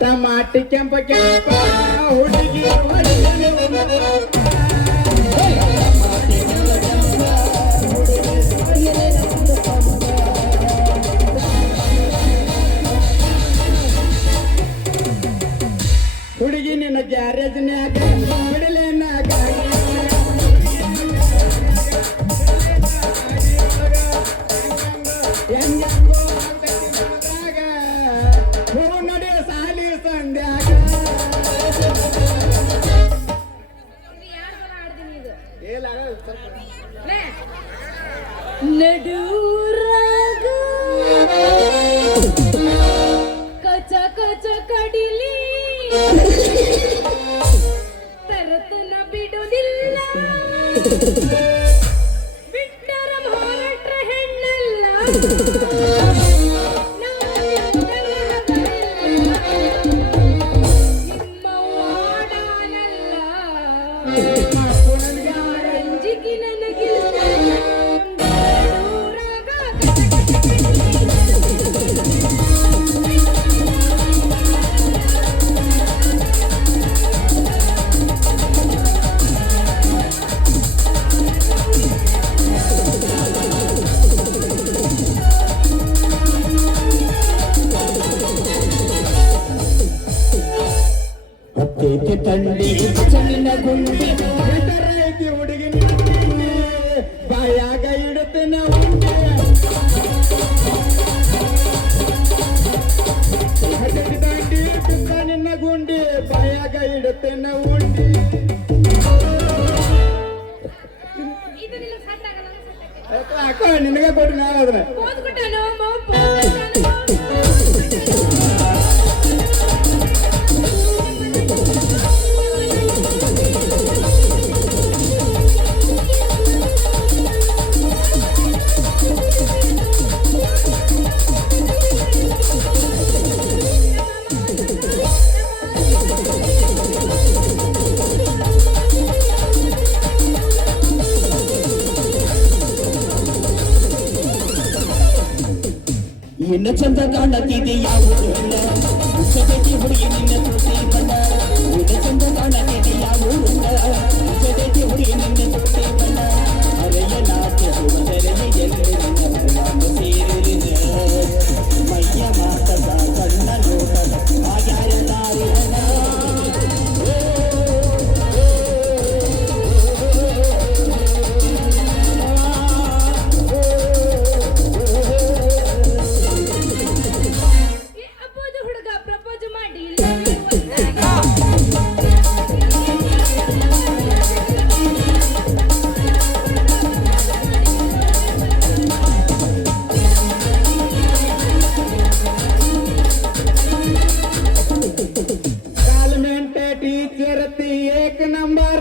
Tomato ಕೆಂಪ ಕೆಂಪ ಹುಡುಗಿ ಹುಡುಗಿ ನಿನ್ನ ಗ್ಯಾರೇಜ್ನ್ಯಾಗ ಬಿಡಲೇನಾಗ ನಡೂರಾಗ ಕಚ ಕಚ ಕಡಿಲಿ ತರತನ ಬಿಡುವುದಿಲ್ಲ ಬಿಟ್ಟರ ಮಹಾರಾಷ್ಟ್ರ ಹೆಣ್ಣಲ್ಲ ನಿಮ್ಮ ವಾಡಾನಲ್ಲ ರಂಜಿಗೆ ನನಗಿಲ್ಲ ತಂಡಿ ಚಣ್ಣಿನ ಗುಂಡಿ ಹೆಸರೈತಿ ಹುಡುಗಿನ ಬಾಯಾಗ ಇಡುತ್ತೇನ ಉಂಡೆ ತಂಡಿ ಬಿತ್ತ ನಿನ್ನ ಗುಂಡಿ ಬಾಯಾಗ ಇಡುತ್ತೇನ ಉಂಡಿ ಅಕ್ಕ ನಿನಗೆ ಕೊಟ್ಟು ನಾನು ಅದನ್ನ ನಿನ್ನ ಚಂದ ಕಾಣತಿದೆ ಯಾವ ಹುಡುಗಿ ನಿನ್ನ ತೋಟಿ ಬಣ್ಣ ನಿನ್ನ ಚಂದ ಕಾಣತಿದೆ ಯಾವ ಹುಡುಗಿ ನಿನ್ನ ತೋಟಿ ಬಣ್ಣ ಅರೆಯ ನಾಟ್ಯ ಹೋದರೆ ಸೇರಿದ ಮೈಯ ಮಾತದ ಕಣ್ಣ ನೋಟದ ಆಗ್ಯಾರ ನಾರಿಯನ एक नंबर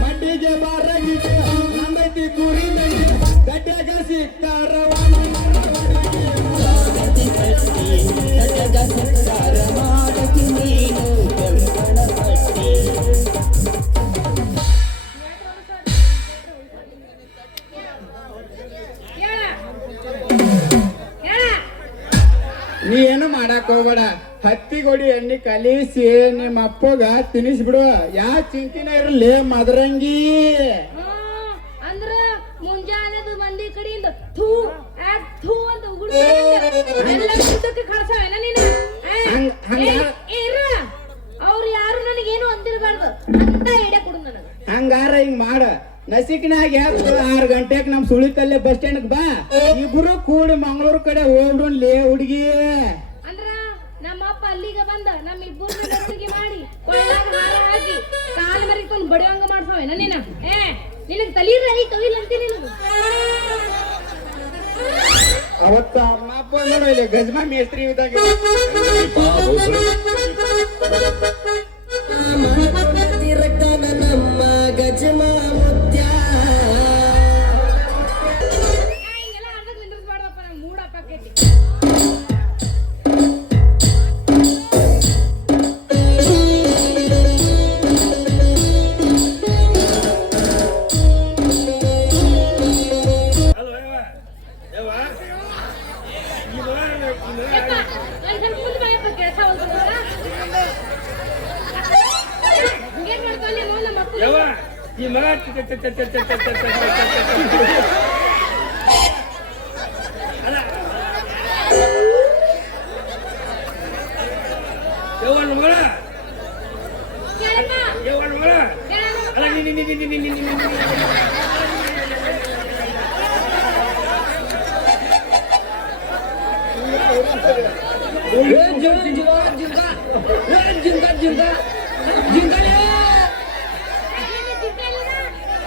ಮಡ್ಡಿಗೆ ಬಾರಾಗಿಟ್ಟು ನಂದೈತಿ ಕುರಿ ಗಡ್ಡಾಗ ಸಿಕ್ತಾರ ನೀ ಏನು ಮಾಡಕ್ ಹೋಗ್ಬೇಡ ಹತ್ತಿಗೊಡಿ ಎಣ್ಣೆ ಕಲಿಸಿ ನಿಮ್ಮ ಅಪ್ಪಗ ತಿನ್ನಿಸ್ಬಿಡು ಯಾ ಚಿಂತಿನ ಇರಲಿ ಮದರಂಗಿ ಅಂದ್ರ ಮುಂಜಾನೆ ಮಂದಿ ಕಡೆಯಿಂದ ಥೂ ಅಲ್ಲೇ ಬಸ್ ಸ್ಟ್ಯಾಂಡ್ ಬಾ ಇಬ್ರು ಕೂಡಿ ಮಂಗಳೂರು ಕಡೆ ಹೋಗ್ಲಿ ಹುಡುಗಿ. ಅಂದ್ರ ನಮ್ಮ ಅಪ್ಪ ಅಲ್ಲಿಗೆ ಬಂದ ನಮ್ಮ ಇಬ್ಬರು ಹುಡುಗಿ ಮಾಡಿ ಕೊಳ್ಳಾಗ ಹಾರ ಹಾಕಿ ಕಾಲ್ ಮರಿಕೊಂಡು ಬಡಿವಂಗ ಮಾಡ್ಸವೇನ ನೀನ? ನಿನಗ್ ತಲೀರ ಐತೋ ಇಲ್ಲ ಅಂತೀನಿ ನಿನಗೆ. ಅವತ್ತ ಅಮ್ಮ ಅಪ್ಪ ನೋಡು ಇಲ್ಲಿ ಗಜ್ಮಾ ಮೇಸ್ತ್ರಿ ಇದ್ದಾಗ ನಮ್ಮ ಗಜಮ ಮುತ್ಯ ಹಿಂಗೆಲ್ಲ ಅನ್ನಕ್ ನಿಂದ್ರಿಸ್ಬಾರ್ದಪ್ಪ, ನಂಗೆ ಮೂಡ್ ಅಪ್ಪಾಕೈತಿ. ಯಪ್ಪ, ಒಂದ್ ಸ್ವಲ್ಪ ಮುಂದೆ ಬಾಯಪ್ಪ, ಕೆಲ್ಸ ಹೋಗ್ತದಲ್ಲ. ಹಿಂಗೇನ್ ಮಾಡ್ತಾನೆ ಅವ್ನು ನಮ್ಮ ಅಪ್ಪ? ಯವ್ವ ಈ ಮಗ ಅಲ್ಲ ಯವ್ವನ ಮಗಳ ಕೇಳಪ್ಪ, ಯವ್ವನ ಮಗಳ ಕೇಳಪ್ಪ.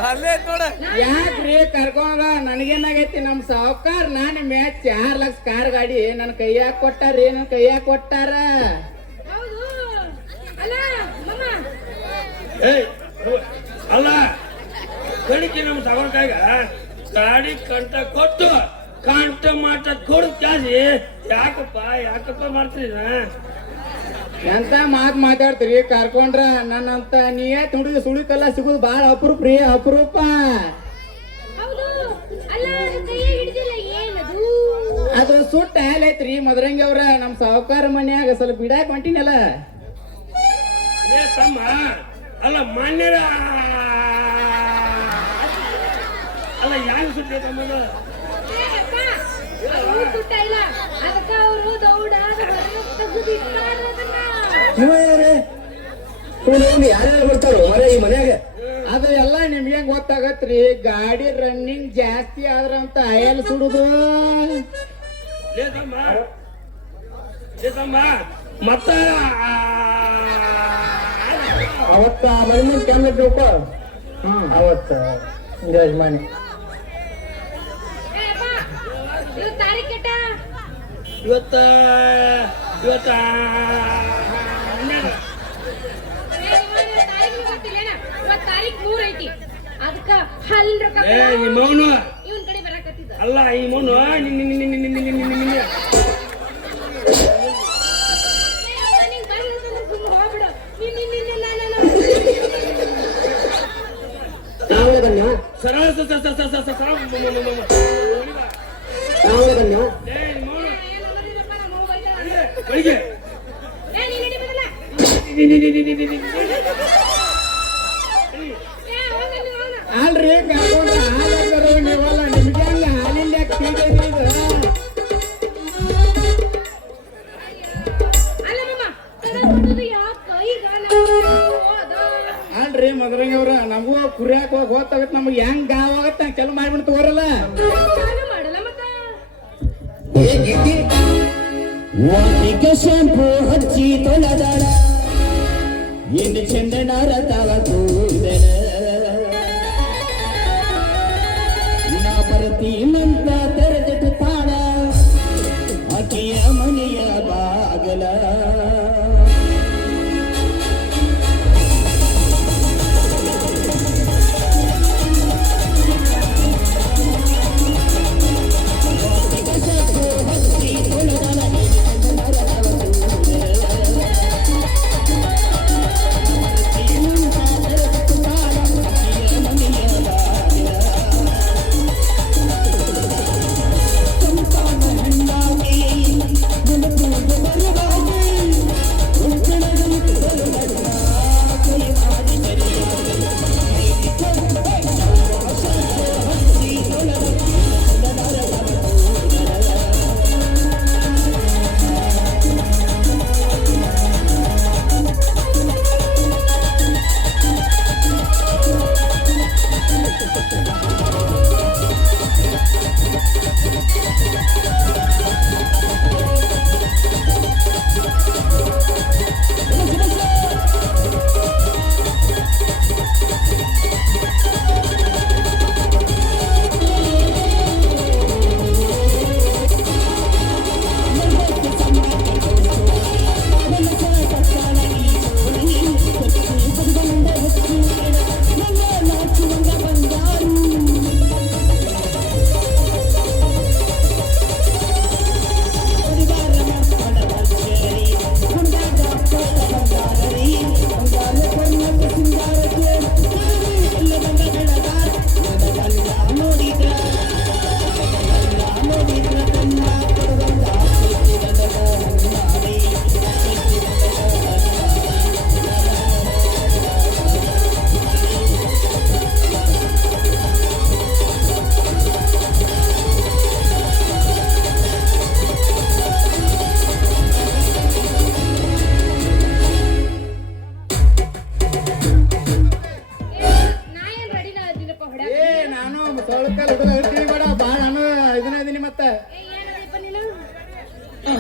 ಅಲ್ಲ ಯಾಕ್ರಿ ಕರ್ಕೊಂಡ ನನಗೇನಾಗೈತಿ ನಮ್ ಸಾವ್ಕಾರ ನಾನು ಮ್ಯಾಚ್ 4 ಲಕ್ಷ ಕಾರ್ ಗಾಡಿ ನನ್ ಕೈಯಾಗ ಕೊಟ್ಟಾರ್ರಿ, ನನ್ ಕೈಯಾಗ ಕೊಟ್ಟಾರ. ಹೌದು ಅಲ್ಲ ಮಮ್ಮ, ಏಯ್ ಅಲ್ಲ ಕಡಿಕೆ ನಮ್ಮ ಸಾಗರಕಾಗ ಗಾಡಿ ಕಂಟ ಕೊಟ್ಟು ಕಂಟ ಮಾಟ ಕೊಡು ಕ್ಯಾಸಿ ಯಾಕಪ್ಪ ಮಾಡ್ತೀರಿ ಎಂತ ಮಾತಾಡ್ತೀರಿ ಕರ್ಕೊಂಡ್ರ ನನ್ನಂತ ನೀಯತ್ ಹುಡುಗಿ ಸುಳಿಕಲ್ಲ ಸಿಗುದು ಬಾಳ ಅಪರೂಪ ರೀ, ಅಪರೂಪ. ಹೌದು ಅಲ್ಲ ಕೈ ಹಿಡಿದಿಲ್ಲ ಏನದು? ಅದ್ರ ಸುಟ್ಟ ಹಾಲೈತ್ರಿ ಮದ್ರಂಗಿ ಅವ್ರ ನಮ್ ಸಾವ್ಕಾರ ಮನ್ಯಾಗ ಸ್ವಲ್ಪ ಬಿಡಾಕ್ ಹೊಂಟಿನಲ್ಲ. ಏ ತಮ್ಮ ಅಲ್ಲ ಮಾನ್ಯರ ಅಲ್ಲ ಹೆಂಗ್ ಸುದ್ದಿ ತಮ್ಮದು ಸುಟ್ಟ ಇಲ್ಲ, ಅದಕ್ಕ ಅವರು ದೌಡ ತೆಗೆದು ಇಟ್ಟಾರ ಅದನ್ನ. ಇವ ಯಾರೇ ಯಾರ್ಯಾರು ಬರ್ತಾರೋ ಮರ ಈ ಮನ್ಯಾಗ? ಅದು ಎಲ್ಲ ನಿಮ್ಗೆ ಗೊತ್ತಾಗತ್ರಿ, ಗಾಡಿ ರನ್ನಿಂಗ್ ಜಾಸ್ತಿ ಆದ್ರಂತ ಅಯಲ್ ಸುಡುದು. ಲೇ ತಮ್ಮ ಮತ್ತ ಅವತ್ತ ಮನೆ ಕೆಮ್ಮೆ ತಿಳ್ಕೊ. ಅವತ್ತ ಯಜಮಾನಿ ಏ ಅಪ್ಪ, ಇದು ತಾರೀಖ್ ಕೆಟ್ಟ. ಇವತ್ತ ತಾರೀಖ್ ಗೊತ್ತಿಲ್ಲೇನ? ಇವತ್ತು ತಾರೀಖ್ 3 ಐತಿ, ಅದಕ್ಕ ಹಾಲಿನ ರೊಕ್ಕ ಏ ನಿಮ್ಮವನು ಇವನ್ ಕಡೆ ಬರಾಕತ್ತಿದ್ದ. ಅಲ್ಲ ಈ ಮೌನು ಸರಳ ಬೆಳಿಗ್ಗೆ ಅಲ್ರಿ ಕರ್ಕೊಂಡ್ರ ಹಾಲಾಗ್ತಾರ ನೀವಲ್ಲ, ನಿಮ್ಗೆ ಹಂಗ ಹಾಲಿಲ್ಲ ಅಲ್ರಿ ಮದ್ರಂಗಿ ಅವ್ರ ನಮಗೂ ಕುರಿಯಾಕ ಹೋಗಿ ಗೊತ್ತಾಗತ್, ನಮ್ಗೆ ಹೆಂಗ್ ಗಾವ್ ಆಗತ್ತ ಹಂಗ ಚಲೋ ಮಾಡ್ಬಿಟ್ಟು ತಗೋರಲ್ಲ. ಮಾಡಲ್ಲ ಮತ್ತ ವಾಟಿಕ ಶಾಂಪು ಹಚ್ಚಿ ತೊಲದಳ ಎಂದು ಚಂದನಾರ ತಾವ ಕೂದಲ ನಾ ಬರ್ತೀನಂತ ತೆರೆದಿಟ್ಟು ತಾಳ ಆಕೆಯ ಮನೆಯ ಬಾಗಲ.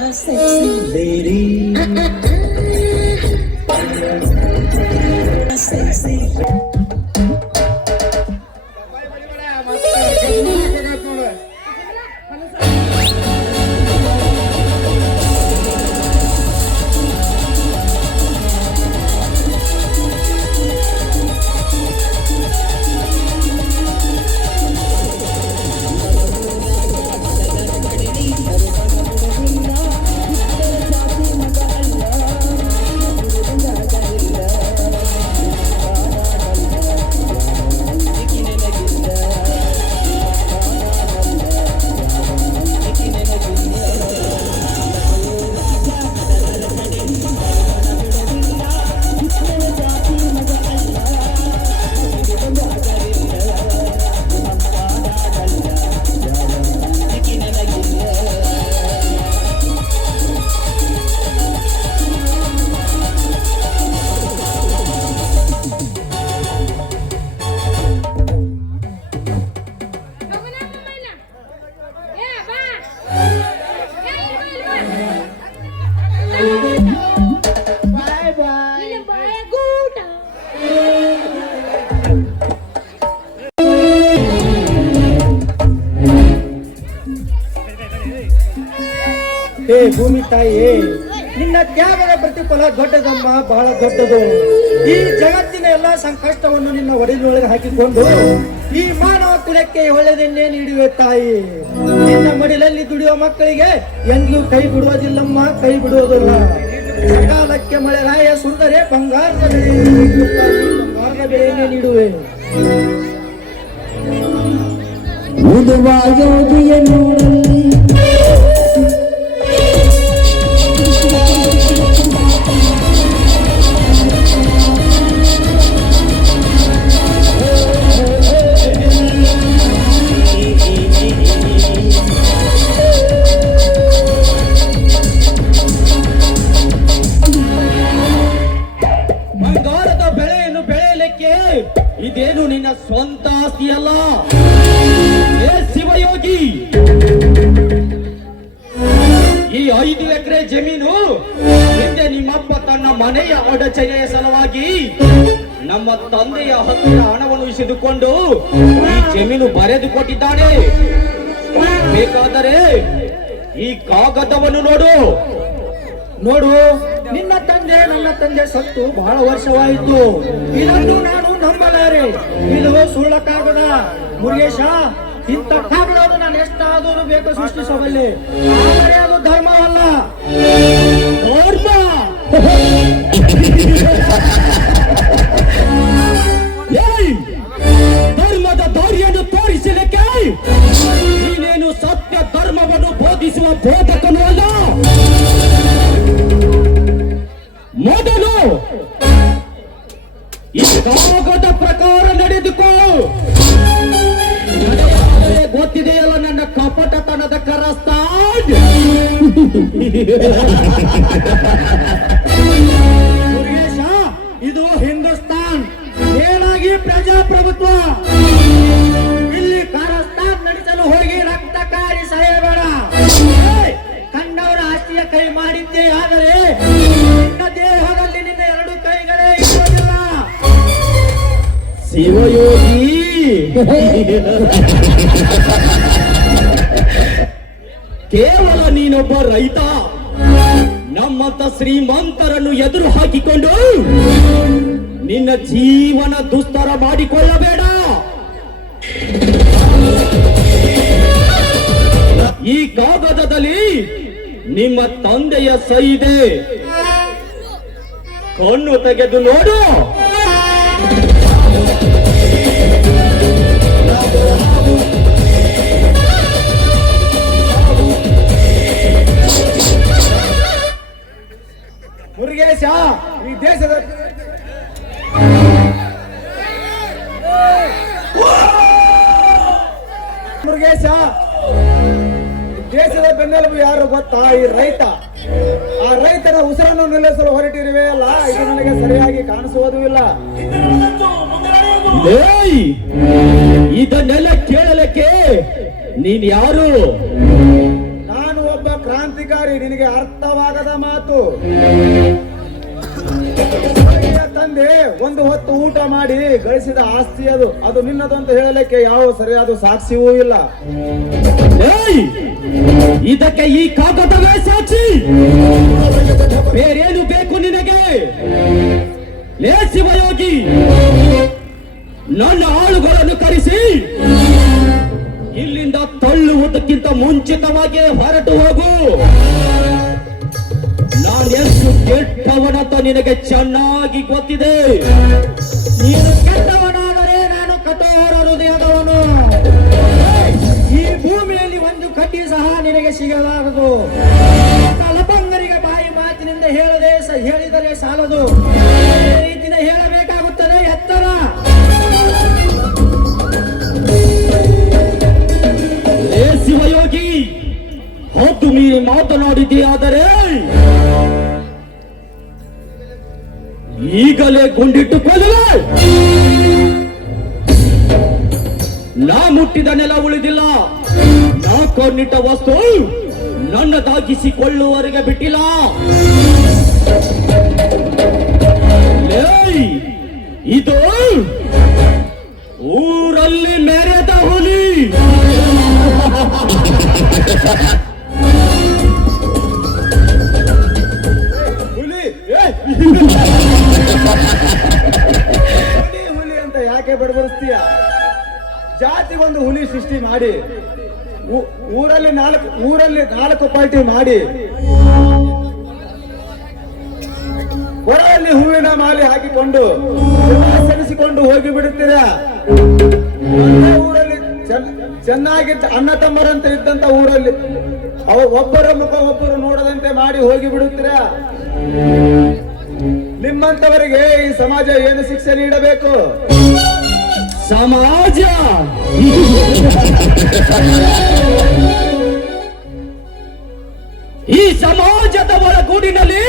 ಬೇರೆ ಏ ಬಾ ಏ ಇಲ್ಲಿ ಬಾ ಬಾಯ್ ಬಾಯ್. ನಿನ್ನ ಬಾಯ ಗೂಟ ಹೇ ಭೂಮಿ ತಾಯಿ, ನಿನ್ನ ತ್ಯಾಗದ ಪ್ರತಿಫಲ ದೊಡ್ಡದಮ್ಮ, ಬಹಳ ದೊಡ್ಡದು. ಈ ಜಗತ್ತಿನ ಎಲ್ಲಾ ಸಂಕಷ್ಟವನ್ನು ನಿನ್ನ ಒಡೆದೊಳಗೆ ಹಾಕಿಕೊಂಡು ಈ ಮಾನವ ಕುಲಕ್ಕೆ ಒಳ್ಳೆದನ್ನೇ ನೀಡುವೆ ತಾಯಿ. ನಿನ್ನ ಮಡಿಲಲ್ಲಿ ದುಡಿಯುವ ಮಕ್ಕಳಿಗೆ ಎಂದಿಗೂ ಕೈ ಬಿಡುವುದಿಲ್ಲಮ್ಮ, ಕೈ ಬಿಡುವುದಿಲ್ಲ. ಸಕಾಲಕ್ಕೆ ಮಳೆರಾಯ ಸುರಿದರೆ ಬಂಗಾರದ ಬೆಳೆಯನ್ನೇ ನೀಡುವೆ. ಉದುವ ಯೋಗಿಯ ನೋಡಲಿ ಬಂಗಾರದ ಬೆಳೆಯನ್ನು ಬೆಳೆಯಲಿಕ್ಕೆ ಇದೇನು ನಿನ್ನ ಸ್ವಂತ ಆಸ್ತಿಯಲ್ಲ. ಏ ಶಿವಯೋಗಿ, ಈ 5 ಎಕರೆ ಜಮೀನು ಹಿಂದೆ ನಿಮ್ಮಪ್ಪ ತನ್ನ ಮನೆಯ ಅಡಚಣೆಯ ಸಲುವಾಗಿ ನಮ್ಮ ತಂದೆಯ ಹತ್ತಿರ ಹಣವನ್ನು ಇಸಿದುಕೊಂಡು ಈ ಜಮೀನು ಬರೆದು ಕೊಟ್ಟಿದ್ದಾನೆ. ಬೇಕಾದರೆ ಈ ಕಾಗದವನ್ನು ನೋಡು. ನಿನ್ನ ತಂದೆ ನನ್ನ ತಂದೆ ಸತ್ತು ಬಹಳ ವರ್ಷವಾಯಿತು. ಇದನ್ನು ನಾನು ನಂಬಲಾರೆ. ಇದು ಸುಳ್ಳ ಕಾಗದ. ಮುರುಗೇಶ, ಇಂಥ ಕಾಗದ ನಾನು ಎಷ್ಟಾದರೂ ಬೇಕು ಸೃಷ್ಟಿಸಬಲ್ಲೆ, ಆದರೆ ಅದು ಧರ್ಮವಲ್ಲ. ಧರ್ಮದ ದಾರಿಯನ್ನು ತೋರಿಸಲಿಕ್ಕೆ ನೀನೇನು ಸತ್ಯ ಧರ್ಮವನ್ನು ಬೋಧಿಸುವ ಬೋಧಕನು ಅಲ್ಲ. ಮೊದಲು ಈ ಕಾಗದ ಪ್ರಕಾರ ನಡೆದುಕೋ. ಗೊತ್ತಿದೆಯಲ್ಲ ನನ್ನ ಕಪಟತನದ ಕರಸ್ತಾನ್. ಮುರುಗೇಶ, ಇದು ಹಿಂದೂಸ್ತಾನ್, ಮೇಲಾಗಿ ಪ್ರಜಾಪ್ರಭುತ್ವ. ಇಲ್ಲಿ ಕರಸ್ತಾನ್ ನಡೆಸಲು ಹೋಗಿ ರಕ್ತಕಾರಿ ಸಾಯಬೇಡ. ಕಂಡವರ ಆಸ್ತಿಯ ಕೈ ಮಾಡಿದ್ದೆ, ಆದರೆ ನಿನ್ನ ದೇಹದಲ್ಲಿ ನಿನ್ನ 2 ಕೈಗಳೇ ಇರುವುದಿಲ್ಲ. ಶಿವಯೋಗಿ, ಕೇವಲ ನೀನೊಬ್ಬ ರೈತ. ನಮ್ಮಂತ ಶ್ರೀಮಂತರನ್ನು ಎದುರು ಹಾಕಿಕೊಂಡು ನಿನ್ನ ಜೀವನ ದುಸ್ತರ ಮಾಡಿಕೊಳ್ಳಬೇಡ. ಈ ಕಾಗದದಲ್ಲಿ ನಿಮ್ಮ ತಂದೆಯ ಸಹಿ ಇದೆ. ಕಣ್ಣು ತೆಗೆದು ನೋಡು. ಮುರುಗೇಶ, ಈ ದೇಶದ ಮುರುಗೇಶ, ದೇಶದ ಬೆನ್ನೆಲುಬು ಯಾರು ಗೊತ್ತಾ? ಈ ರೈತ. ಆ ರೈತನ ಉಸಿರನ್ನು ನಿಲ್ಲಿಸಲು ಹೊರಟಿರುವೆ ಅಲ್ಲ, ಇದು ನನಗೆ ಸರಿಯಾಗಿ ಕಾಣಿಸುವುದೂ ಇಲ್ಲ. ಇದನ್ನೆಲ್ಲ ಕೇಳಲಿಕ್ಕೆ ನೀನ್ ಯಾರು? ನಾನು ಒಬ್ಬ ಕ್ರಾಂತಿ ಅಧಿಕಾರಿ, ನಿನಗೆ ಅರ್ಥವಾಗದ ಮಾತು. ತಂದೆ ಒಂದು ಹೊತ್ತು ಊಟ ಮಾಡಿ ಗಳಿಸಿದ ಆಸ್ತಿ ಅದು, ಅದು ನಿನ್ನದು ಅಂತ ಹೇಳಲಿಕ್ಕೆ ಯಾವ ಸರಿಯಾದ ಸಾಕ್ಷಿಯೂ ಇಲ್ಲ. ಏಯ್! ಇದಕ್ಕೆ ಈ ಕಾಗದವೇ ಸಾಕ್ಷಿ. ಬೇರೇನು ಬೇಕು ನಿನಗೆ? ಲೇ ಶಿವಯೋಗಿ, ನನ್ನ ಆಳುಗಳನ್ನು ಕರೆಸಿ ಇಲ್ಲಿಂದ ತಳ್ಳುವುದಕ್ಕಿಂತ ಮುಂಚಿತವಾಗಿ ಹೊರಟು ಹೋಗು. ನಾನೆಷ್ಟು ಕೆಟ್ಟವನಂತ ನಿನಗೆ ಚೆನ್ನಾಗಿ ಗೊತ್ತಿದೆ. ನೀನು ಕೆಟ್ಟವನಾದರೆ ನಾನು ಕಠೋರ ಹೃದಯದವನು. ಈ ಭೂಮಿಯಲ್ಲಿ ಒಂದು ಕಡ್ಡಿ ಸಹ ನಿನಗೆ ಸಿಗಲಾರದು. ಲಪಂಗರಿಗೆ ಬಾಯಿ ಮಾತಿನಿಂದ ಹೇಳಿದರೆ ಸಾಲದು, ರೀತಿಯಿಂದ ಹೇಳಬೇಕಾಗುತ್ತದೆ. ಎತ್ತರ ಏ ಶಿವಯೋಗಿ, ಹೊತ್ತು ಮೀರಿ ಮಾತನಾಡಿದೆಯಾದರೆ ಈಗಲೇ ಗುಂಡಿಟ್ಟುಕೊಳ್ಳುವೆ. ನಾ ಮುಟ್ಟಿದ ನೆಲ ಉಳಿದಿಲ್ಲ, ನಾ ಕೊಂಡಿಟ್ಟ ವಸ್ತು ನನ್ನದಾಗಿಸಿಕೊಳ್ಳುವವರೆಗೆ ಬಿಟ್ಟಿಲ್ಲ. ಏಯ್! ಇದು ಊರಲ್ಲಿ ಮೆರೆದ ಹುಲಿ. ಹುಲಿ ಹುಲಿ ಹುಲಿ ಅಂತ ಯಾಕೆ ಬಡಬಡಿಸ್ತೀಯ? ಜಾತಿಗೊಂದು ಹುಲಿ ಸೃಷ್ಟಿ ಮಾಡಿ ಊರಲ್ಲಿ ನಾಲ್ಕು ಪಾರ್ಟಿ ಮಾಡಿ ಹೊರದಲ್ಲಿ ಹೂವಿನ ಮಾಲೆ ಹಾಕಿಕೊಂಡು ಸೆಣಸಿಕೊಂಡು ಹೋಗಿ ಬಿಡುತ್ತೀರ. ಊರಲ್ಲಿ ಚೆನ್ನಾಗಿ ಅಣ್ಣ ತಮ್ಮರಂತ ಇದ್ದಂತ ಊರಲ್ಲಿ ಒಬ್ಬರ ಮುಖ ಒಬ್ಬರು ನೋಡದಂತೆ ಮಾಡಿ ಹೋಗಿ ಬಿಡುತ್ತೀರ. ನಿಮ್ಮಂತವರಿಗೆ ಈ ಸಮಾಜ ಏನು ಶಿಕ್ಷೆ ನೀಡಬೇಕು? ಸಮಾಜ ಈ ಸಮಾಜದ ಒಳಗೂಡಿನಲ್ಲಿ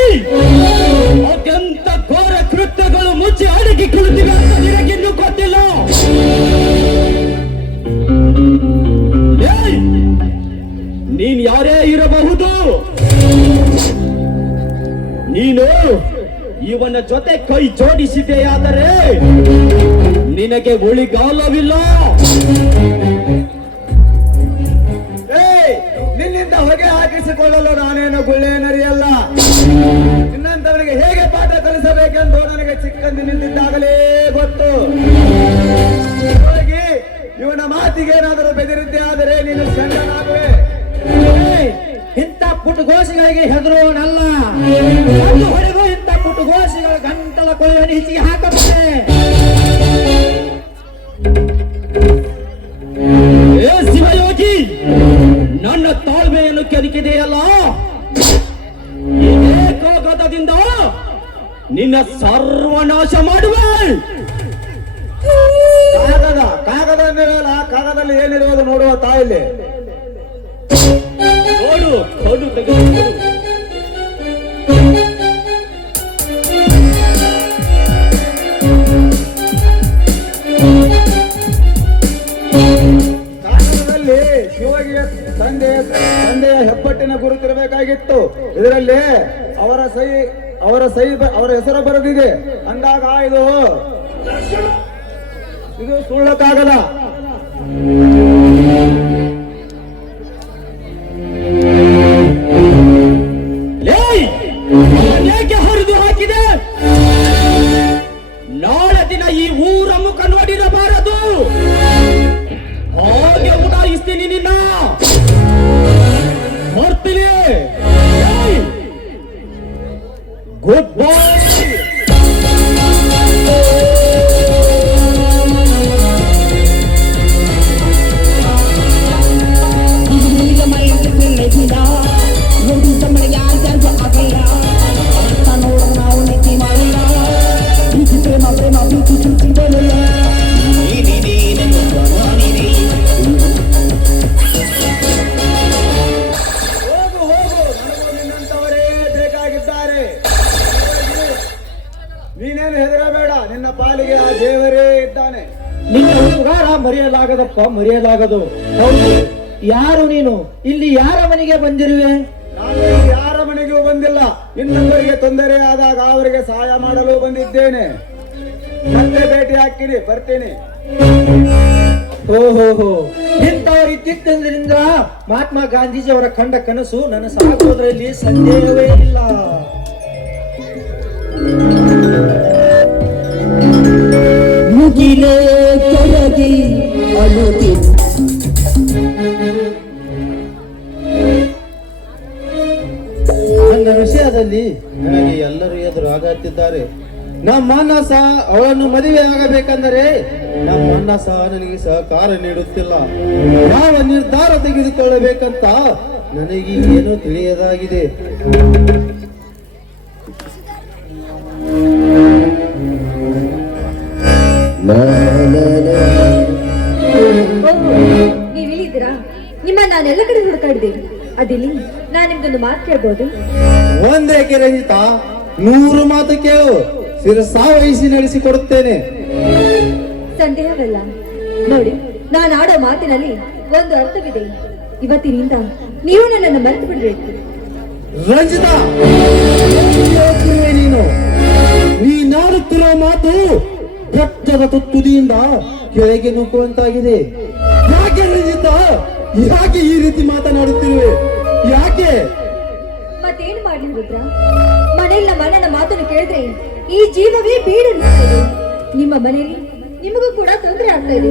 ಅತ್ಯಂತ ಘೋರ ಕೃತ್ಯಗಳು ಮುಚ್ಚಿ ಅಡಗಿ ಕುಳಿತಿವೆ ಅಂತ ನಿನಗಿನ್ನೂ ಗೊತ್ತಿಲ್ಲ. ಏಯ್! ನೀನ್ ಯಾರೇ ಇರಬಹುದು, ನೀನು ಇವನ ಜೊತೆ ಕೈ ಜೋಡಿಸಿದೆಯಾದರೆ ನಿನಗೆ ಉಳಿಗಾಲವಿಲ್ಲ. ನಿನ್ನಿಂದ ಹೊಗೆ ಹಾಕಿಸಿಕೊಳ್ಳಲು ನಾನೇನು ಗುಳ್ಳೆನರಿಯಲ್ಲ. ನಿನ್ನಂತವನಿಗೆ ಹೇಗೆ ಪಾಠ ಕಲಿಸಬೇಕೆಂದು ನನಗೆ ಚಿಕ್ಕಂದಿನಿಂದಾಗಲೇ ಗೊತ್ತು. ಇವನ ಮಾತಿಗೆ ಏನಾದರೂ ಬೆದರಿದ್ದೆ ಆದರೆ ನೀನು ಚಂಡನಾಗುವೆ. ಇಂಥ ಪುಟಗೋಸಿಗಳಿಗೆ ಹೆದರುವವನಲ್ಲ. ಹೊಡೆದು ಇಂಥ ಪುಟಗೋಸಿಗಳ ಗಂಟಲ ಕೊಳೆಯನ್ನು ಹೆಚ್ಚಿಗೆ ಹಾಕಬಾರೆ. ಏ ಶಿವಯೋಗಿ, ನನ್ನ ತಾಳ್ಮೆಯನ್ನು ಕೆದಕಿದೆಯಲ್ಲ, ಇದೇ ಕಾಗದದಿಂದ ನಿನ್ನ ಸರ್ವನಾಶ ಮಾಡುವೆ. ಕಾಗದ ಅಂದಿರಲ್ಲ, ಕಾಗದಲ್ಲಿ ಏನಿರುವುದು ನೋಡುವ ತಾಯಿಲ್ಲಿ. ನೋಡು, ಕೊಡು ತೆಗೆದುಕೊಡು. ಕಾಗದದಲ್ಲಿ ಶಿವಗಿಯ ತಂದೆಯ ಹೆಬ್ಬಟ್ಟಿನ ಗುರುತಿರಬೇಕಾಗಿತ್ತು. ಇದರಲ್ಲಿ ಅವರ ಹೆಸರು ಬರೆದಿದೆ ಅಂದಾಗ ಇದು ಸುಳ್ಳು ಕಾಗದ. ಏಕೆ ಹರಿದು ಹಾಕಿದೆ? ನಾಳೆ ದಿನ ಈ ಊರ ಮುಖ ನೋಡಿರಬಾರದು. ಹಾಗೆ ಉಡಾಯಿಸ್ತೀನಿ ನಿನ್ನ. ಬರ್ತೀನಿ. ಗುಡ್ ಬಾಯ್. ನೀನೇನು ಹೆದರಬೇಡ, ನಿನ್ನ ಪಾಲಿಗೆ ಆ ದೇವರೇ ಇದ್ದಾನೆ. ನಿನ್ನ ಉಪಕಾರ ಮರೆಯಲಾಗದಪ್ಪ, ಮರೆಯಲಾಗದು. ಯಾರು ನೀನು? ಇಲ್ಲಿ ಯಾರ ಮನೆಗೆ ಬಂದಿರುವೆ? ನಾನು ಯಾರ ಮನೆಗೂ ಬಂದಿಲ್ಲ. ಇನ್ನೊಬ್ಬರಿಗೆ ತೊಂದರೆ ಆದಾಗ ಅವರಿಗೆ ಸಹಾಯ ಮಾಡಲು ಬಂದಿದ್ದೇನೆ. ಮತ್ತೆ ಭೇಟಿ ಹಾಕಿನಿ, ಬರ್ತೀನಿ. ಓಹೋ, ಇಂಥವ್ರ ಇದ್ದಿದ್ದರಿಂದ ಮಹಾತ್ಮ ಗಾಂಧೀಜಿ ಅವರ ಕಂಡ ಕನಸು ನನ್ನ ಸಾಗೋದ್ರಲ್ಲಿ ಸಂದೇಹವೇ ಇಲ್ಲ. ಮುಗಿಲೇ ಕೆಳಗೆ ಅಳುತ್ತಿ ನನ್ನ ವಿಷಯದಲ್ಲಿ ನನಗೆ ಎಲ್ಲರೂ ಎದುರು ಆಗುತ್ತಿದ್ದಾರೆ. ನಮ್ಮ ಅಣ್ಣ ಸಹ ಅವಳನ್ನು ಮದುವೆ ಆಗಬೇಕೆಂದರೆ ನಮ್ಮ ಅಣ್ಣ ಸಹ ನನಗೆ ಸಹಕಾರ ನೀಡುತ್ತಿಲ್ಲ. ಯಾವ ನಿರ್ಧಾರ ತೆಗೆದುಕೊಳ್ಳಬೇಕಂತ ನನಗೆ ಏನೂ ತಿಳಿಯದಾಗಿದೆ. ನೀವಿಲ್ಲಿದ್ದೀರಾ? ನಿಮ್ಮ ನಾನೆಲ್ಲ ಕಡೆ ಹುಡುಕಾಡಿದೆ. ಅದಿಲ್ಲಿ ನಾನು ನಿಮ್ಗೊಂದು ಮಾತು ಕೇಳ್ಬೋದು? ಒಂದೇಕೆ ರಹಿತಾ, 100 ಮಾತು ಕೇಳು, ಶಿರಸಾವಹಿಸಿ ನಡೆಸಿಕೊಡುತ್ತೇನೆ. ಸಂದೇಹವಲ್ಲ. ನೋಡಿ, ನಾನು ಆಡೋ ಮಾತಿನಲ್ಲಿ ಒಂದು ಅರ್ಥವಿದೆ. ಇವತ್ತಿನಿಂದ ನೀವು ನನ್ನನ್ನು ಮರೆತು ಬಿಡಬೇಕು. ರಂಜಿತಾ, ನೀನು ನೀನಾಡುತ್ತಿರುವ ಮಾತು ಬೆಟ್ಟದ ತುದಿಯಿಂದ ಕೆಳಗೆ ನೂಕುವಂತಾಗಿದೆ. ಯಾಕೆ ರಂಜಿತಾ, ಯಾಕೆ ಈ ರೀತಿ ಮಾತನಾಡುತ್ತಿರುವೆ? ಯಾಕೆ? ಮತ್ತೇನು ಮಾಡ್ಲಿ ರುದ್ರ? ಮನೆಯಲ್ಲಿ ನಮ್ಮ ಅಣ್ಣನ ಮಾತನ್ನು ಕೇಳಿದ್ರೆ ಈ ಜೀವವೇ ಬೀಡನಿಸ್ತದೆ. ನಿಮ್ಮ ಮನೆಯಲ್ಲಿ ನಿಮಗೂ ಕೂಡ ತೊಂದರೆ ಆಗ್ತಾ ಇದೆ.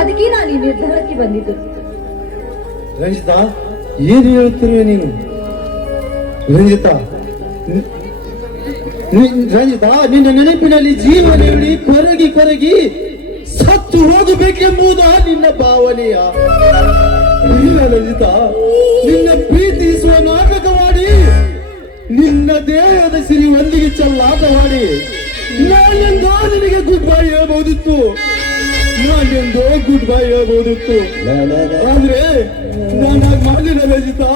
ಅದಕ್ಕೆ ನಾನು ಈ ನಿರ್ಧಾರಕ್ಕೆ ಬಂದಿದ್ದು. ರಂಜಿತಾ, ಏನು ಹೇಳುತ್ತಿರುವೆ ನೀನು? ರಂಜಿತಾ, ರಂಜಿತಾ, ನಿನ್ನ ನೆನಪಿನಲ್ಲಿ ಜೀವನವಿಡಿ ಕೊರಗಿ ಕೊರಗಿ ಸತ್ತು ಹೋಗಬೇಕೆಂಬುದ ನಿನ್ನ ಭಾವನೆಯ? ಇಲ್ಲ ರಂಜಿತಾ, ನಿನ್ನ ಪ್ರೀತಿಸುವ ನಾಟಕವಾಡಿ, ನಿನ್ನ ದೇಹದ ಸಿರಿ ಒಂದಿಗೆ ಚೆಲ್ಲಾಟವಾಡಿ ನಾನೆಂದೋ ನಿನಗೆ ಗುಡ್ ಬೈ ಹೇಳ್ಬೋದಿತ್ತು. ನಾನೆಂದೋ ಗುಡ್ ಬೈ ಹೇಳ್ಬೋದಿತ್ತು. ಆದ್ರೆ ನಾನಾಗ ಮಾಡ್ಲಿಲ್ಲ ರಂಜಿತಾ,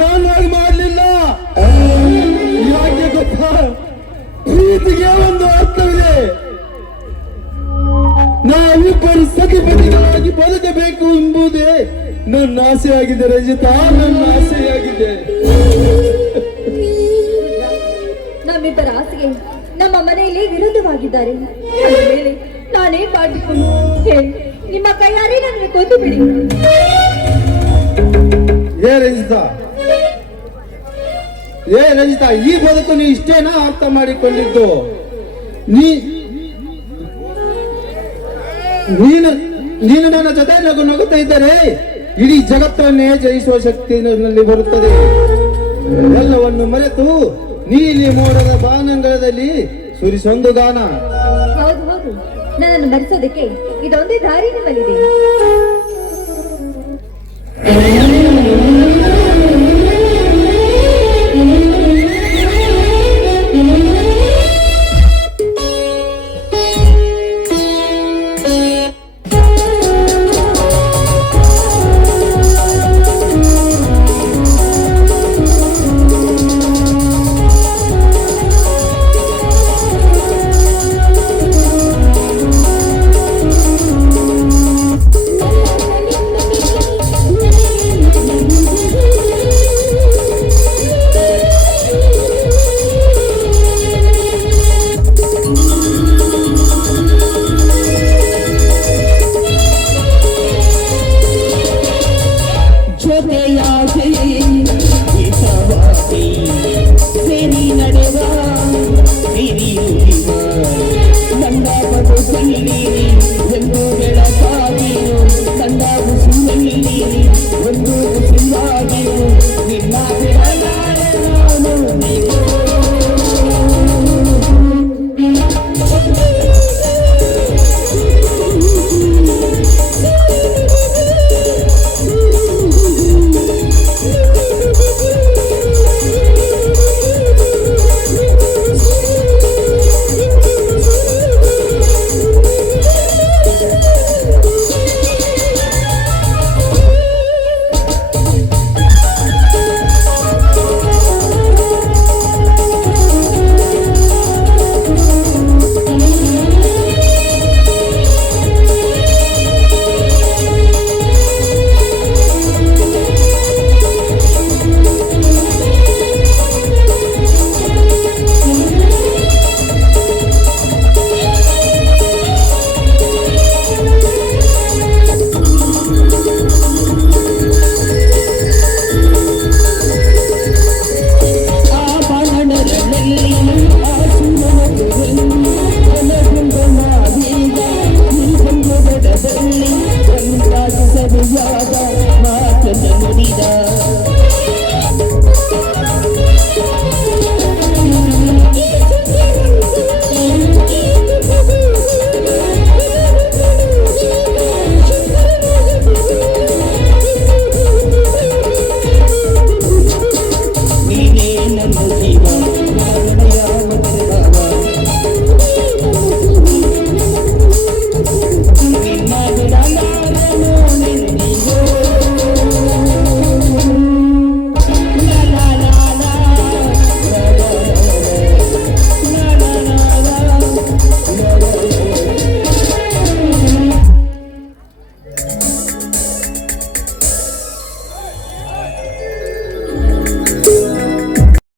ನಾನಾಗ ಮಾಡ್ಲಿಲ್ಲ. ಯಾಕೆ ಗೊತ್ತಾ? ಪ್ರೀತಿಗೆ ಒಂದು ಅರ್ಥವಿದೆ. ನಾವಿಬ್ಬರು ಸತಿಪತಿಗಳಾಗಿ ಬದುಕಬೇಕು ಎಂಬುದೇ ನನ್ನ ಆಸೆಯಾಗಿದೆ ರಂಜಿತಾ, ನನ್ನ ಆಸೆಯಾಗಿದೆ. ನಮ್ಮಿಬ್ಬರ ಆಸೆಗೆ ನಮ್ಮ ಮನೆಯಲ್ಲಿ ವಿರೋಧವಾಗಿದ್ದಾರೆ. ಮೇಲೆ ನಾನೇ ಮಾಡಿಕೊಂಡು ನಿಮ್ಮ ಕೈಯಾರೆ ನನಗೆ ಕೊಂದು ಬಿಡಿ. ಏ ರಂಜಿತಾ, ಏ ರಂಜಿತಾ, ಈ ಬದುಕು ನೀ ಇಷ್ಟೇನಾ ಅರ್ಥ ಮಾಡಿಕೊಂಡಿದ್ದು? ನೀನು ನನ್ನ ಜೊತೆ ನಗುತ್ತಾ ಇದ್ದರೆ ಇಡೀ ಜಗತ್ತನ್ನೇ ಜಯಿಸುವ ಶಕ್ತಿ ನನ್ನಲ್ಲಿ ಬರುತ್ತದೆ. ಎಲ್ಲವನ್ನು ಮರೆತು ನೀಲಿ ಮೋಡದ ಬಾನಂಗಳದಲ್ಲಿ ಸುರಿಸೊಂದು ಗಾನ. ಹೌದು ಹೌದು, ನನ್ನನ್ನು ಮರೆಸೋದಕ್ಕೆ ಇದೊಂದೇ ದಾರಿ ನಮ್ಮಲ್ಲಿದೆ.